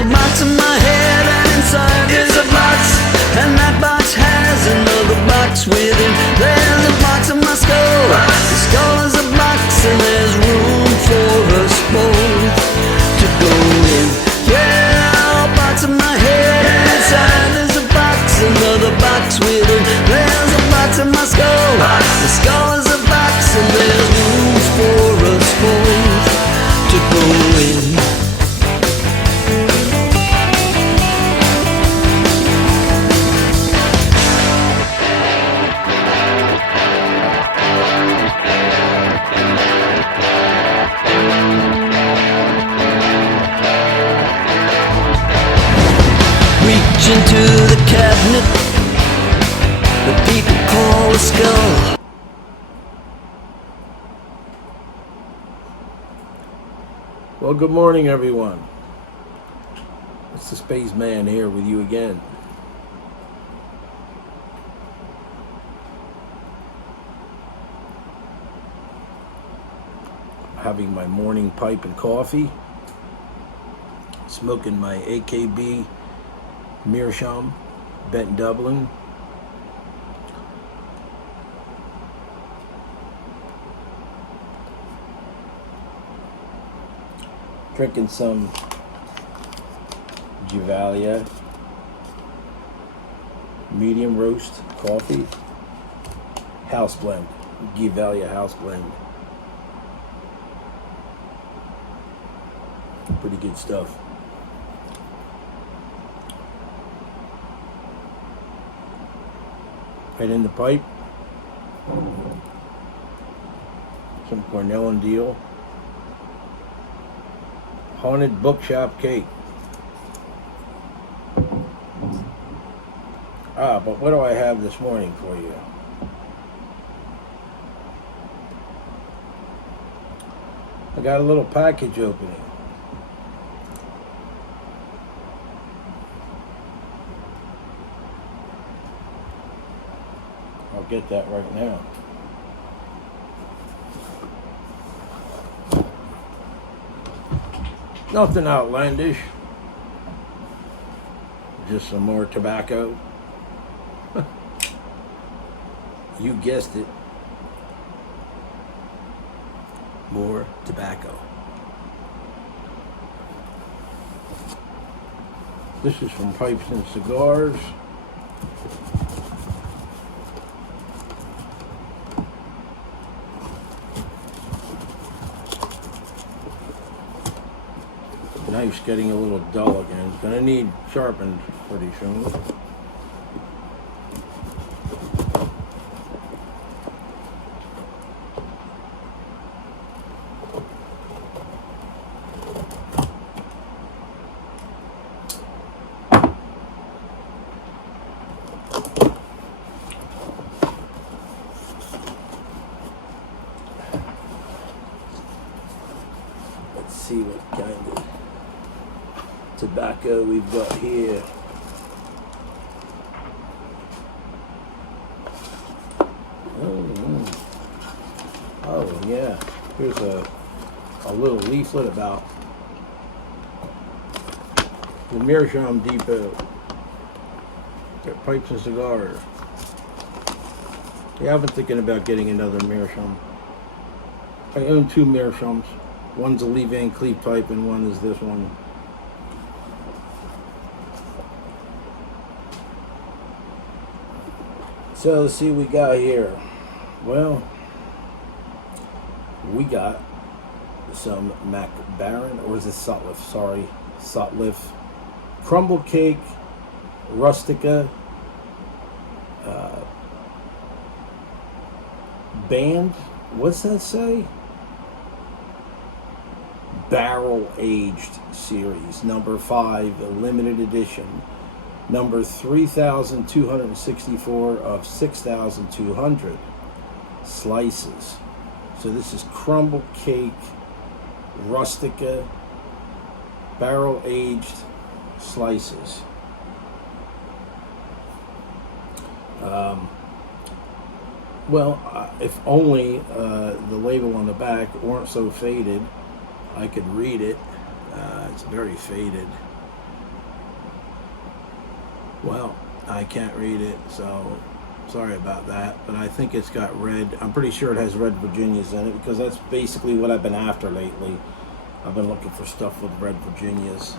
a box in my head, and inside is a box, and that box has another box within. There's a box in my skull. The skull is a box, and there's room for us both to go in. Yeah, a box in my head, and inside is a box, another box within. There's a box in my skull. The skull is a box, and there's room for us both to go in. Reach into the cabinet that people call a skull. Well, good morning, everyone. It's the Spaceman here with you again. Having my morning pipe and coffee, smoking my AKB Meerschaum, bent Dublin. Drinking some Gevalia medium roast coffee, house blend, Gevalia house blend. Pretty good stuff. Right in the pipe, some Cornell and Deal Haunted Bookshop cake. But what do I have this morning for you? I got a little package opening. I'll get that right now. Nothing outlandish. Just some more tobacco. You guessed it. More tobacco. This is from Pipes and Cigars. Knife's getting a little dull again. It's gonna need sharpened pretty soon. Let's see what kind of tobacco we've got here. Oh yeah, here's a little leaflet about the Meerschaum Depot. Got Pipes and Cigars. Yeah, I've been thinking about getting another Meerschaum. I own two Meerschaums. One's a Lee Van Cleef pipe and one is this one. So let's see what we got here. Well, we got some Mac Baron, or is it Sotliff? Sorry, Sotliff. Crumble Cake, Rustica, Band, what's that say? Barrel Aged Series, number 5, a limited edition. Number 3,264 of 6,200 slices. So this is Crumble Cake, Rustica, barrel aged slices. If only the label on the back weren't so faded, I could read it. It's very faded. Well, I can't read it, so sorry about that. But I think it's got red. I'm pretty sure it has red Virginias in it because that's basically what I've been after lately. I've been looking for stuff with red Virginias.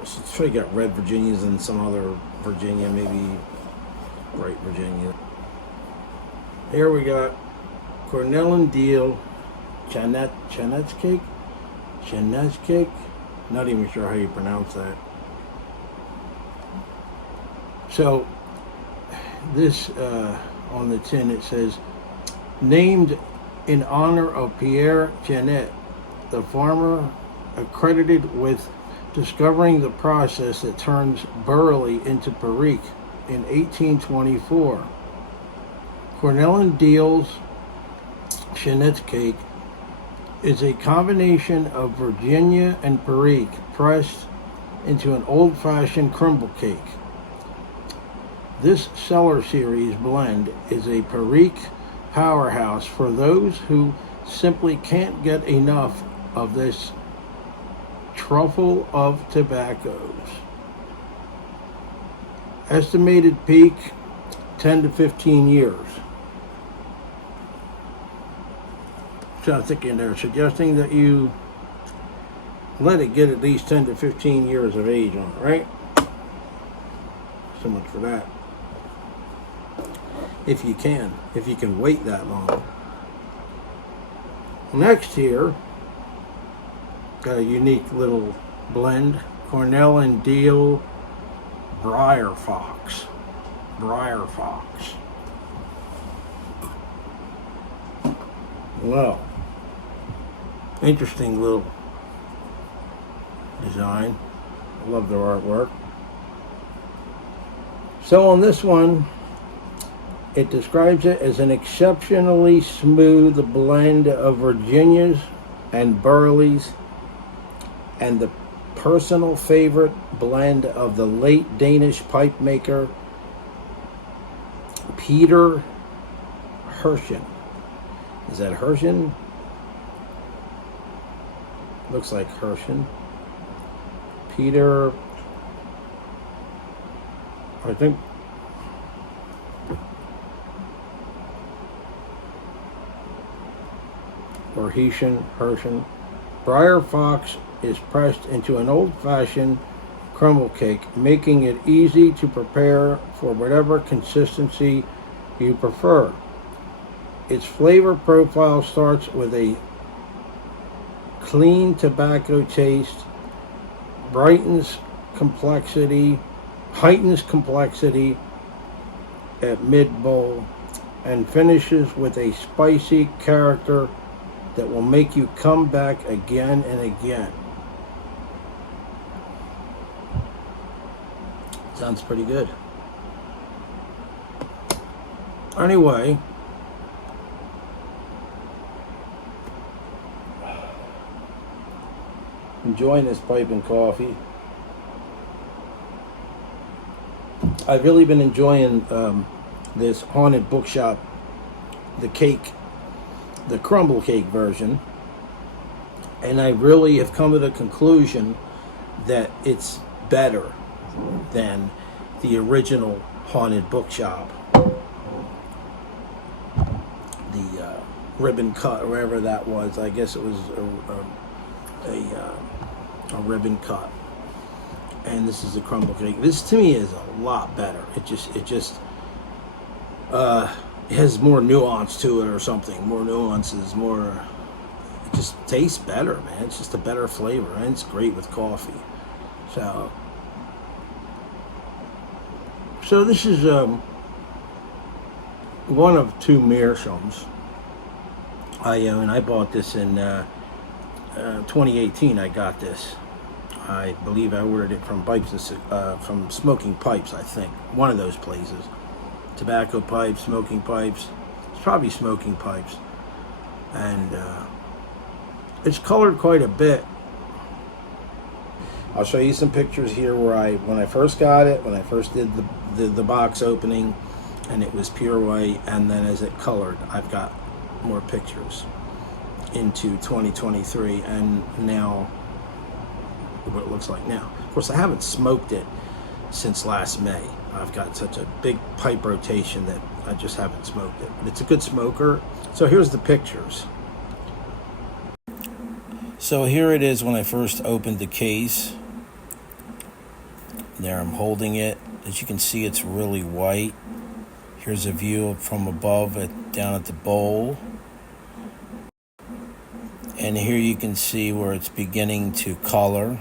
I should try to get red Virginias and some other Virginia, maybe bright Virginia. Here we got Cornell and Deal Chanet's cake. Chanet's cake. Not even sure how you pronounce that. So this on the tin it says, named in honor of Pierre Chanet, the farmer accredited with discovering the process that turns burley into perique in 1824. Cornell and Deal's Chanet's cake is a combination of Virginia and perique pressed into an old-fashioned crumble cake. This Cellar Series blend is a perique powerhouse for those who simply can't get enough of this truffle of tobaccos. Estimated peak 10 to 15 years. So I'm thinking they're suggesting that you let it get at least 10 to 15 years of age on it, right? So much for that. If you can wait that long. Next here, got a unique little blend. Cornell and Deal Briar Fox. Well, interesting little design. I love their artwork. So on this one, it describes it as an exceptionally smooth blend of Virginias and Burleys and the personal favorite blend of the late Danish pipe maker Peter Meerschaum. Is that Meerschaum? Looks like Meerschaum. Peter, I think. Or Hershon. Briar Fox is pressed into an old-fashioned crumble cake, making it easy to prepare for whatever consistency you prefer. Its flavor profile starts with a clean tobacco taste, heightens complexity at mid-bowl, and finishes with a spicy character that will make you come back again and again. Sounds pretty good. Anyway, enjoying this pipe and coffee. I've really been enjoying this Haunted Bookshop, the cake, the crumble cake version, and I really have come to the conclusion that it's better than the original Haunted Bookshop, the ribbon cut, or wherever that was. I guess it was a ribbon cut, and this is a crumble cake. This to me is a lot better. It just it has more nuance to it or something. More nuances, more. It just tastes better, man. It's just a better flavor, and it's great with coffee. So this is one of two Meerschaums. I bought this in 2018. I got this. I believe I ordered it from from Smoking Pipes. I think one of those places. Tobacco pipes, smoking pipes. It's probably Smoking Pipes, and it's colored quite a bit. I'll show you some pictures here where when I first got it, when I first did the box opening, and it was pure white, and then as it colored, I've got more pictures into 2023, and now what it looks like now. Of course, I haven't smoked it since last May. I've got such a big pipe rotation that I just haven't smoked it. But it's a good smoker. So here's the pictures. So here it is when I first opened the case. There I'm holding it. As you can see, it's really white. Here's a view from above down at the bowl. And here you can see where it's beginning to color.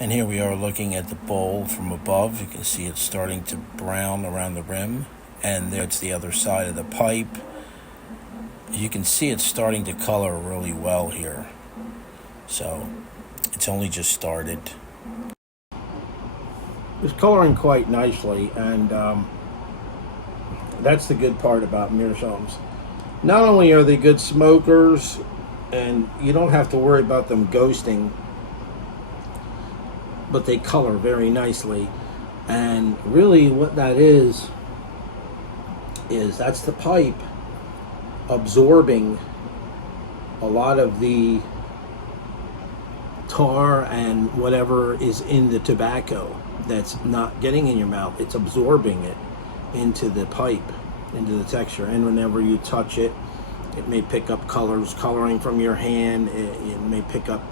And here we are looking at the bowl from above. You can see it's starting to brown around the rim. And there's the other side of the pipe. You can see it's starting to color really well here. So it's only just started. It's coloring quite nicely, and that's the good part about Meerschaums. Not only are they good smokers, and you don't have to worry about them ghosting, but they color very nicely. And really what that is that's the pipe absorbing a lot of the tar and whatever is in the tobacco that's not getting in your mouth. It's absorbing it into the pipe, into the texture, and whenever you touch it, it may pick up coloring from your hand. It may pick up.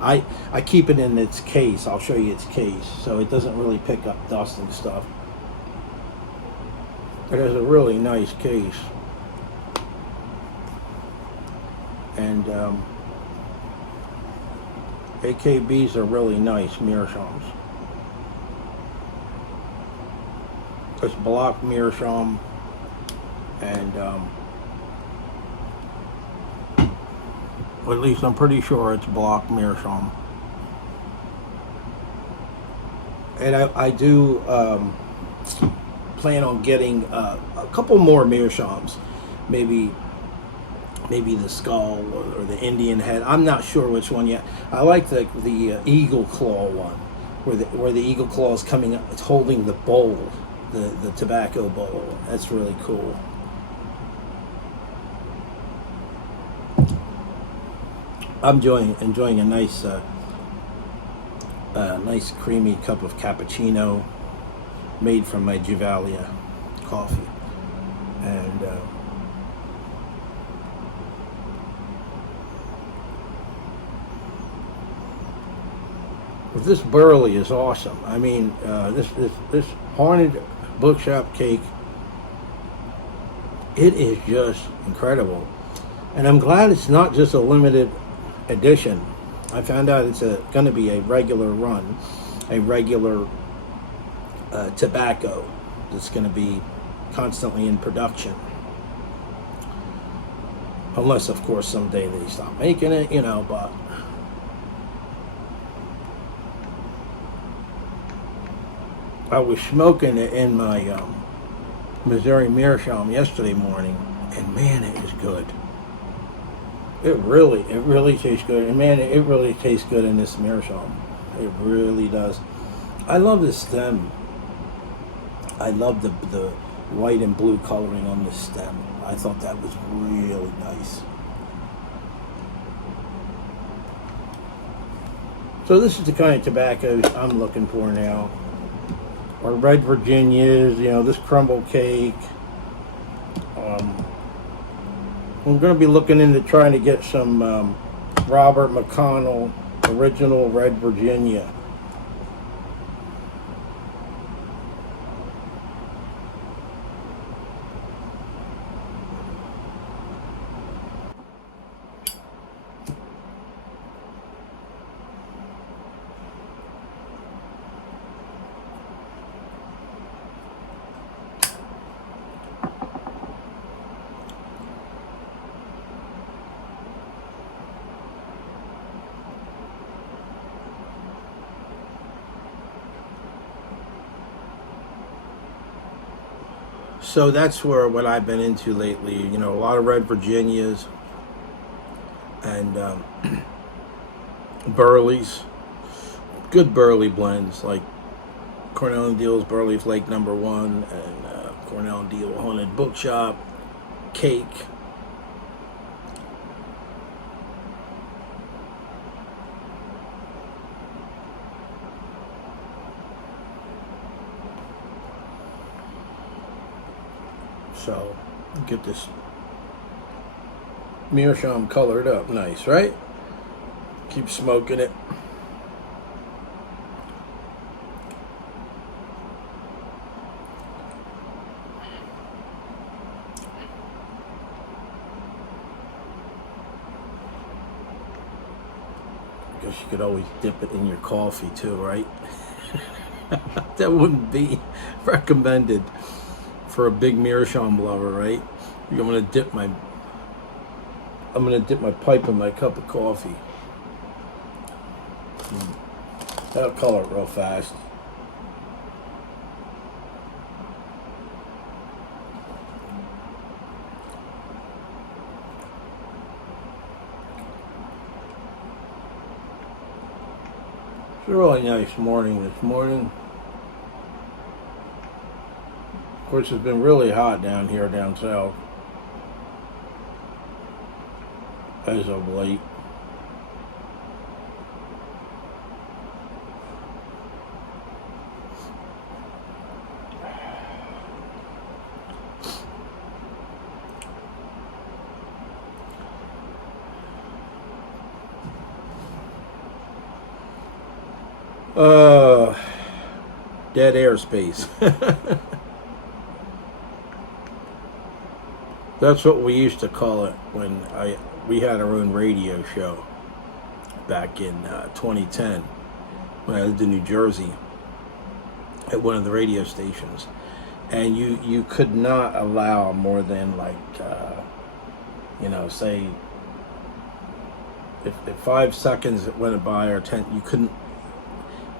I keep it in its case. I'll show you its case, so it doesn't really pick up dust and stuff. It has a really nice case, and AKBs are really nice Meerschaums. It's block Meerschaum, and at least I'm pretty sure it's block Meerschaum. And I do plan on getting a couple more Meerschaums, maybe the skull or the Indian head. I'm not sure which one yet. I like the eagle claw one, where the eagle claw is coming up. It's holding the bowl, the tobacco bowl. That's really cool. I'm enjoying a nice creamy cup of cappuccino made from my Javalia coffee, and this burley is awesome. I mean, this haunted bookshop cake, it is just incredible, and I'm glad it's not just a limited edition. I found out it's going to be a regular run, a regular tobacco that's going to be constantly in production, unless of course someday they stop making it, but I was smoking it in my Missouri Meerschaum yesterday morning, and man, it is good. It really tastes good, and man, it really tastes good in this Meerschaum. It really does. I love the stem. I love the white and blue coloring on the stem. I thought that was really nice. So this is the kind of tobacco I'm looking for now. Or red Virginias, this crumble cake. I'm going to be looking into trying to get some Robert McConnell original red Virginia. So that's what I've been into lately. A lot of red Virginias and Burleys. Good Burley blends like Cornell and Deal's Burley Flake #1 and Cornell and Deal Haunted Bookshop Cake. So get this Meerschaum colored up nice, right? Keep smoking it. I guess you could always dip it in your coffee too, right? That wouldn't be recommended for a big Meerschaum lover, right? I'm gonna dip my pipe in my cup of coffee. That'll color it real fast. It's a really nice morning this morning. Of course, it's been really hot down here, down south, as of late. Dead airspace. That's what we used to call it when we had our own radio show back in 2010 when I lived in New Jersey at one of the radio stations, and you could not allow more than say if 5 seconds went by or 10, you couldn't,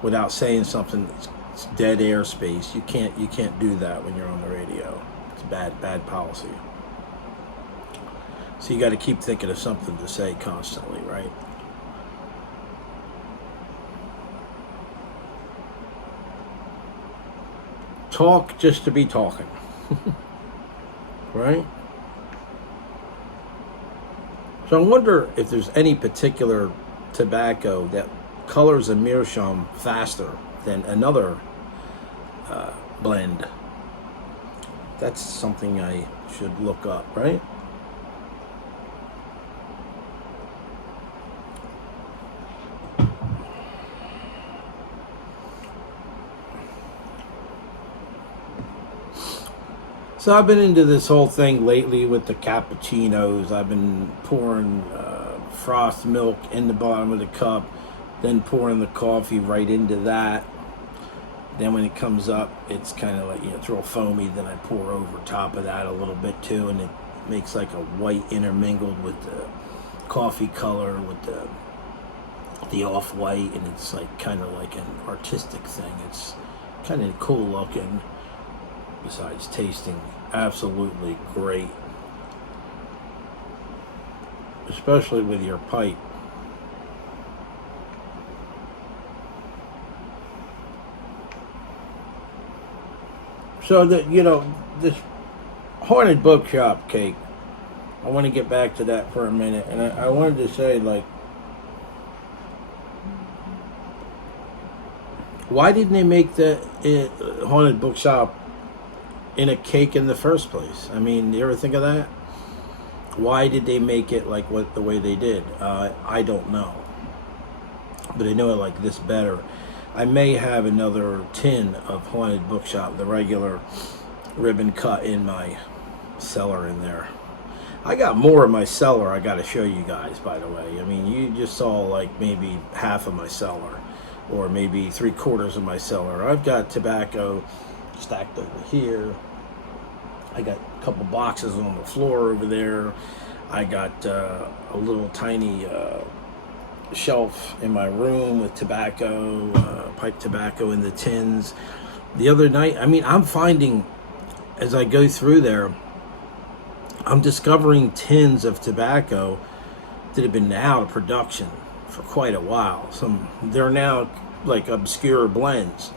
without saying something. It's dead airspace. You can't do that when you're on the radio. It's bad policy. So you got to keep thinking of something to say constantly, right? Talk just to be talking, right? So I wonder if there's any particular tobacco that colors a Meerschaum faster than another blend. That's something I should look up, right? So I've been into this whole thing lately with the cappuccinos. I've been pouring froth milk in the bottom of the cup, then pouring the coffee right into that. Then when it comes up, it's kind of like, it's real foamy. Then I pour over top of that a little bit too, and it makes like a white intermingled with the coffee color, with the off-white, and it's like kind of like an artistic thing. It's kind of cool looking, besides tasting absolutely great, especially with your pipe. So that, this haunted bookshop cake, I want to get back to that for a minute, and I wanted to say, why didn't they make the haunted bookshop in a cake in the first place? I mean, you ever think of that? Why did they make it the way they did? I don't know, but I know I like this better. I may have another tin of haunted bookshop, the regular ribbon cut, in my cellar in there. I got more in my cellar I got to show you guys, by the way. I mean, you just saw maybe half of my cellar, or maybe 3/4 of my cellar. I've got tobacco stacked over here. I got a couple boxes on the floor over there. I got a little tiny shelf in my room with tobacco, pipe tobacco in the tins. The other night, I'm finding, as I go through there, I'm discovering tins of tobacco that have been out of production for quite a while. They're now like obscure blends.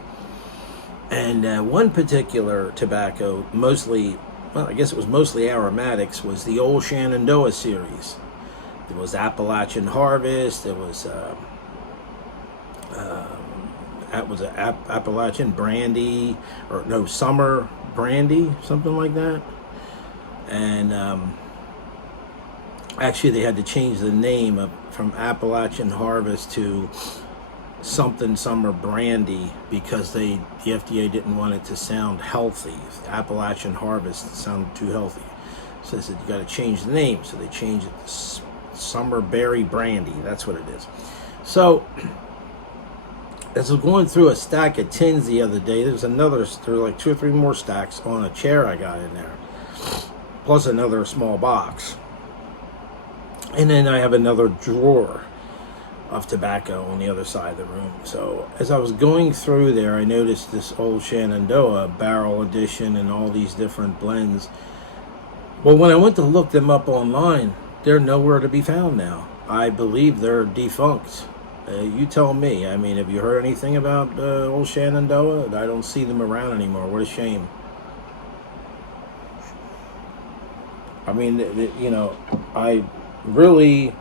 And one particular tobacco, mostly aromatics, was the old Shenandoah series. There was Appalachian Harvest. There was Appalachian Brandy, or no, Summer Brandy, something like that. And actually, they had to change the name from Appalachian Harvest to something summer brandy because the FDA didn't want it to sound healthy. Appalachian Harvest sounded too healthy, so they said you got to change the name. So they changed it to Summer Berry Brandy. That's what it is. So as I was going through a stack of tins the other day, there were like 2 or 3 more stacks on a chair I got in there, plus another small box, and then I have another drawer of tobacco on the other side of the room. So as I was going through there, I noticed this old Shenandoah barrel edition and all these different blends. Well, when I went to look them up online, they're nowhere to be found now. I believe they're defunct. You tell me. I mean, have you heard anything about old Shenandoah? I don't see them around anymore. What a shame. I mean, I really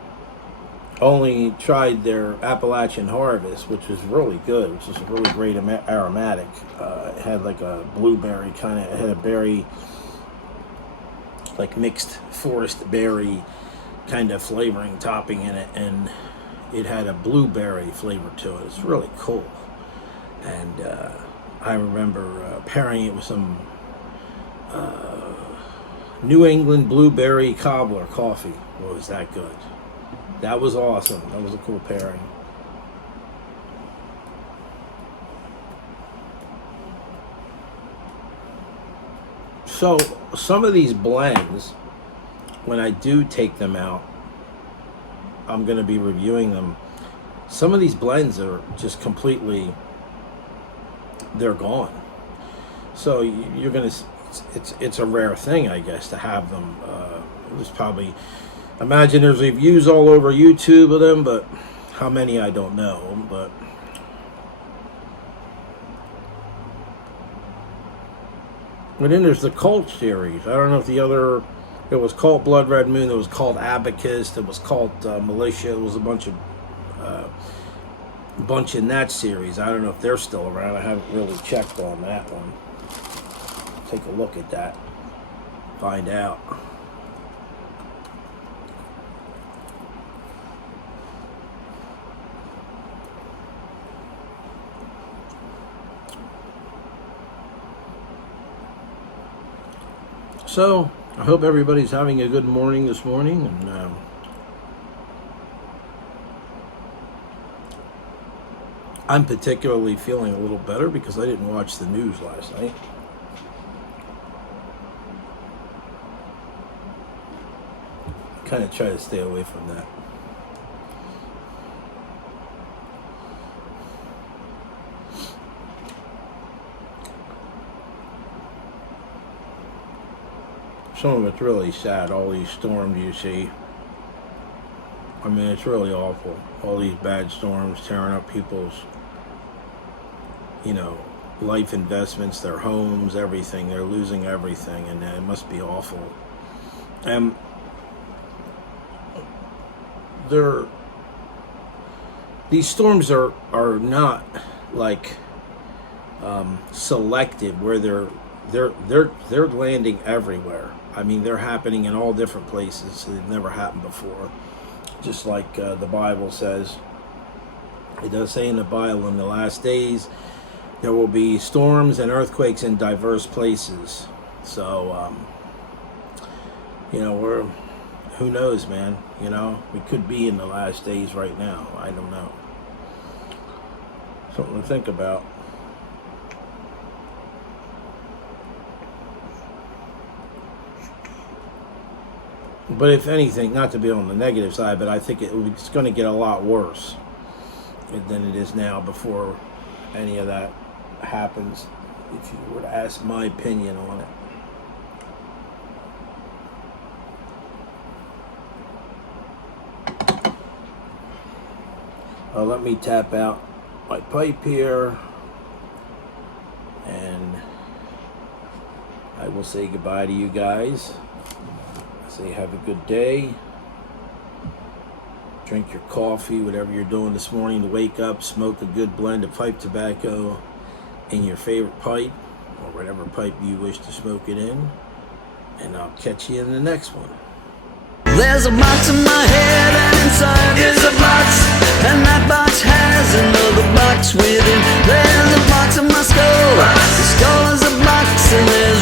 only tried their Appalachian Harvest, which was really good, which is a really great aromatic. It had like a blueberry kind of, it had a berry, like mixed forest berry kind of flavoring topping in it, and it had a blueberry flavor to it. It's really cool. And I remember pairing it with some New England blueberry cobbler coffee. What was that good? That was awesome. That was a cool pairing. So some of these blends, when I do take them out, I'm going to be reviewing them. Some of these blends are just completely, they're gone. So you're going to, it's a rare thing, I guess, to have them. There's probably, imagine there's reviews all over YouTube of them, but how many I don't know. But then there's the Cult series. I don't know if it was called Blood Red Moon, it was called Abacus, it was called Militia, it was a bunch in that series. I don't know if they're still around. I haven't really checked on that one. Take a look at that, find out. So I hope everybody's having a good morning this morning, and I'm particularly feeling a little better because I didn't watch the news last night. Kind of try to stay away from that. Some of it's really sad, all these storms you see. I mean, it's really awful. All these bad storms tearing up people's, life investments, their homes, everything. They're losing everything, and it must be awful. And these storms are not like selective, where they're landing everywhere. I mean, they're happening in all different places. They've never happened before. Just like the Bible says. It does say in the Bible, in the last days, there will be storms and earthquakes in diverse places. So, who knows, man? We could be in the last days right now. I don't know. Something to think about. But if anything, not to be on the negative side, but I think it's going to get a lot worse than it is now before any of that happens, if you were to ask my opinion on it. Let me tap out my pipe here, and I will say goodbye to you guys. Say have a good day. Drink your coffee, whatever you're doing this morning to wake up. Smoke a good blend of pipe tobacco in your favorite pipe, or whatever pipe you wish to smoke it in. And I'll catch you in the next one. There's a box in my head and inside is a box, and that box has another box within. There's a box in my skull, the skull is a box, and there's